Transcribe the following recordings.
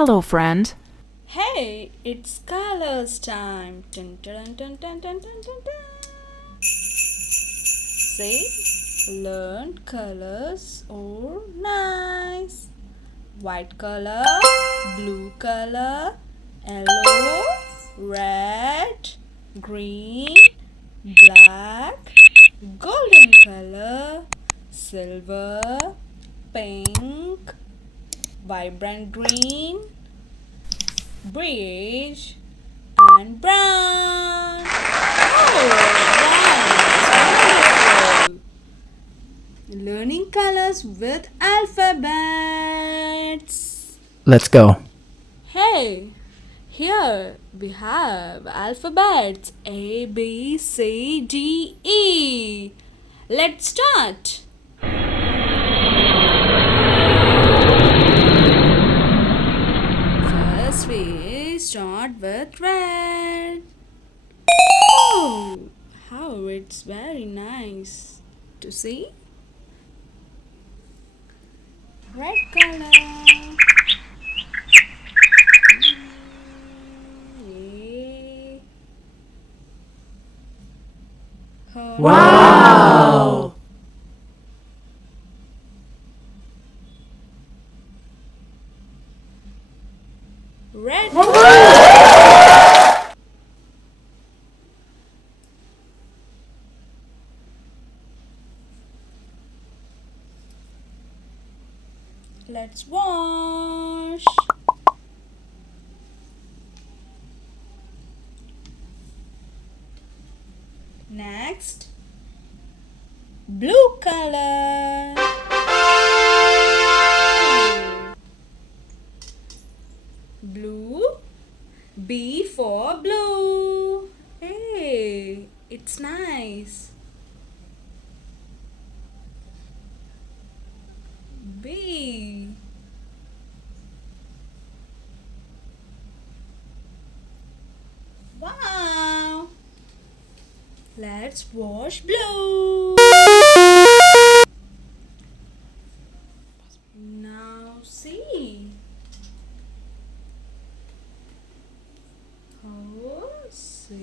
Hello, friend. Hey, it's colors time. Dun, dun, dun, dun, dun, dun, dun, dun. Say, learn colors or nice. White color, blue color, yellow, red, green, black, golden color, silver, pink, vibrant green, beige, and brown. Oh, wow, it's wonderful. Learning colors with alphabets. Let's go. Hey, here we have alphabets A, B, C, D, E. Let's start. First, we start with red. Oh, how it's very nice to see. Red color. Yeah. Wow! Red. Let's wash. Next, blue color. Blue. B for blue. Hey, it's nice. B. Wow. Let's wash blue. Now see. Oh, see.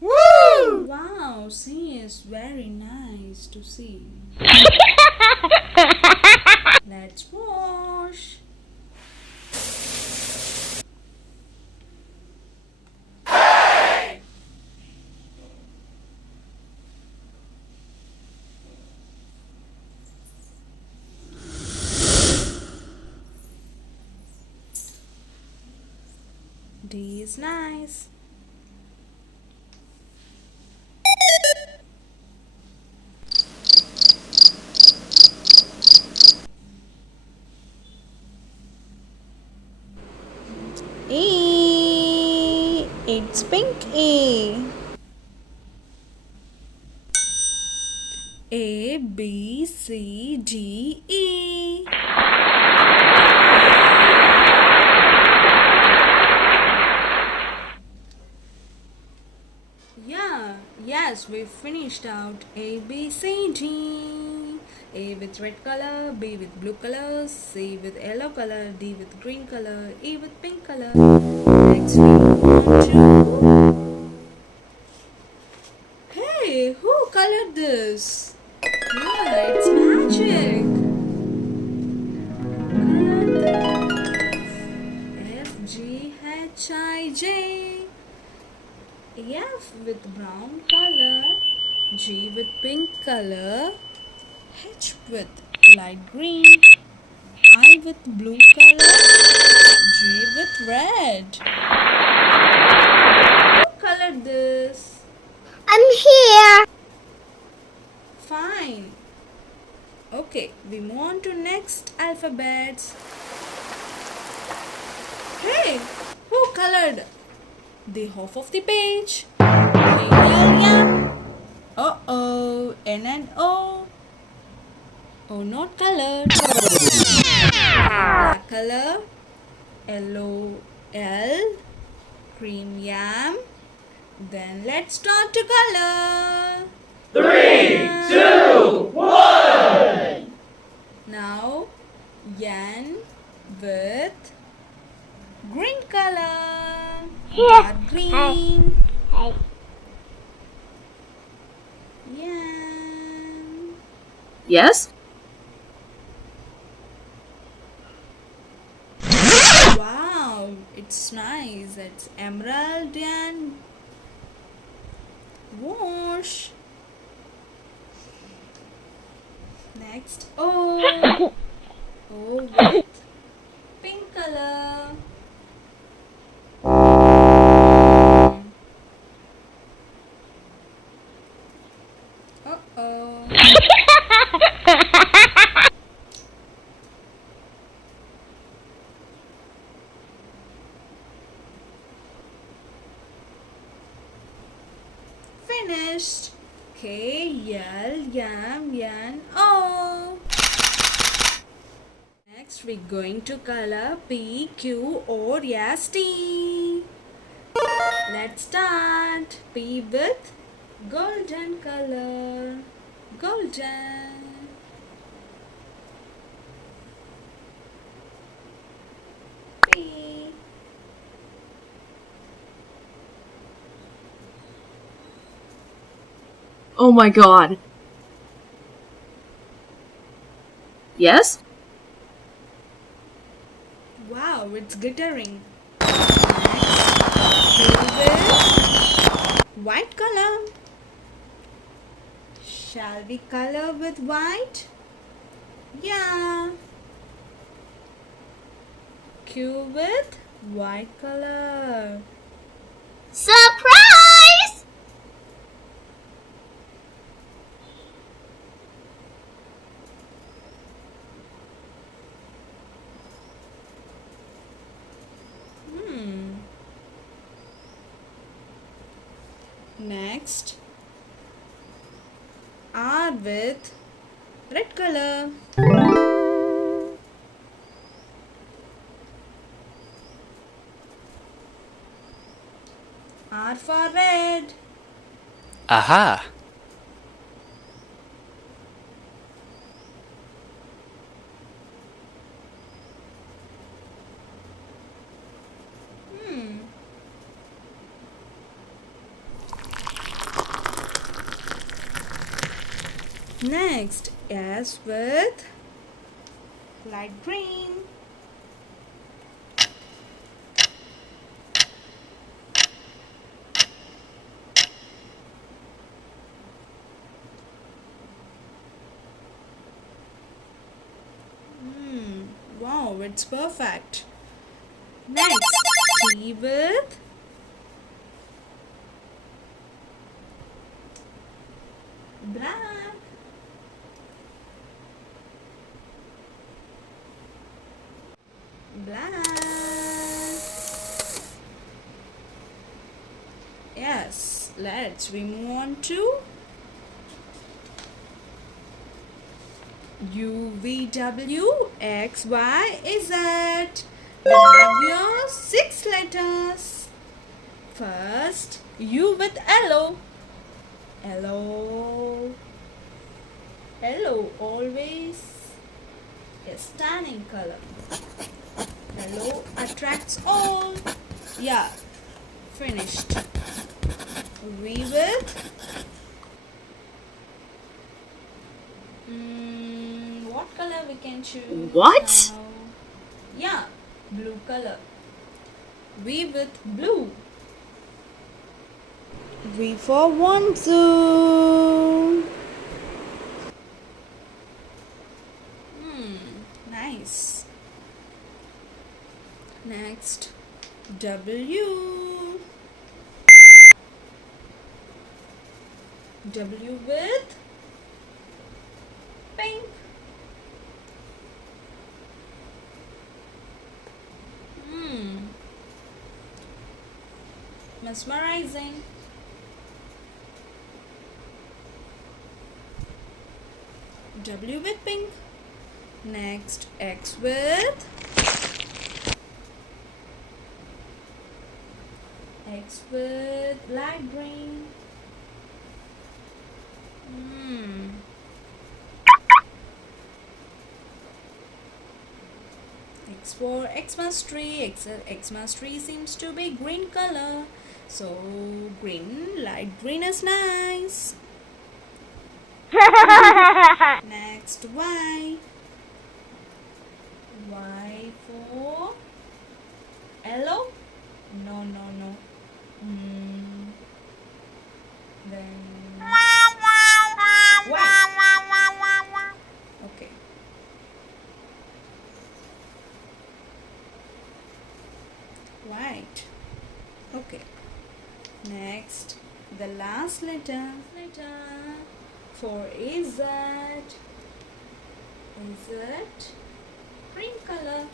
Woo! Wow, see is very nice to see. Let's wash. D is nice. E. It's pink E. A, B, C, D, E. Yeah, yes, we finished out A, B, C, D. A with red color, B with blue color, C with yellow color, D with green color, E with pink color. Next we want to. Hey, who colored this? Yeah, it's magic. F G H I J. F with brown color, G with pink color, H with light green, I with blue color, J with red. Who colored this? I'm here. Fine. Okay, we move on to next alphabets. Hey, who colored the half of the page? Yeah. Uh-oh, N and O. Oh, not colored. Black color, yellow L, cream yam, Then let's start to color. 3, 2, 1. Now Yan with green color. Dark green. Hey. Yan. Yes? Wow, it's nice. It's emerald and wash. Next, oh with pink color. Uh-oh. Finished. K, L, Yam, Yan, O. Next, we're going to color P, Q, or S, T. Let's start. P with golden color. Golden. P. Oh my god. Yes? Wow, it's glittering. Next, Q with white color. Shall we color with white? Yeah. Q with white color. Surprise! Next, R with red color. R for red. Aha. Next, S with light green. Wow, it's perfect. Next, T with black. Black. Yes, we move on to U, V, W, X, Y, Z. We have your 6 letters. First, U with yellow. Yellow always a stunning color. Yellow attracts all. Yeah, finished. V with what color we can choose? What? Now? Yeah, blue color. V with blue. V for Wanzu. Nice. Next, W. W with pink. Mesmerizing. W with pink. Next, X with X with light green. X for Xmas tree. Xmas tree seems to be green color. So green, light green is nice. Next Y. Y for yellow? No. Then white. Okay. White. Okay. Next, the last letter for Z. Green color.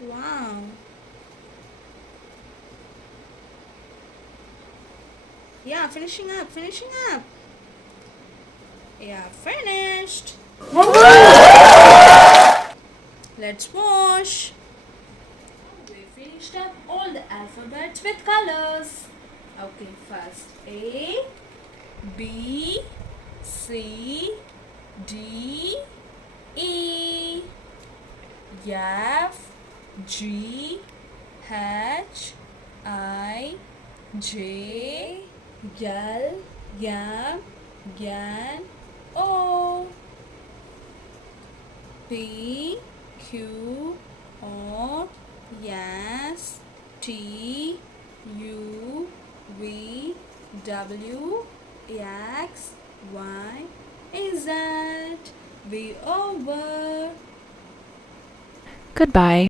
Wow. Yeah, finishing up. Yeah, finished. Let's wash. We finished up all the alphabets with colors. Okay, first A, B, C, D, E, F, G, H, I, J, L, M, N, O, P, Q, R, S, T, U, V, W, X, Y, Z. We over. Goodbye.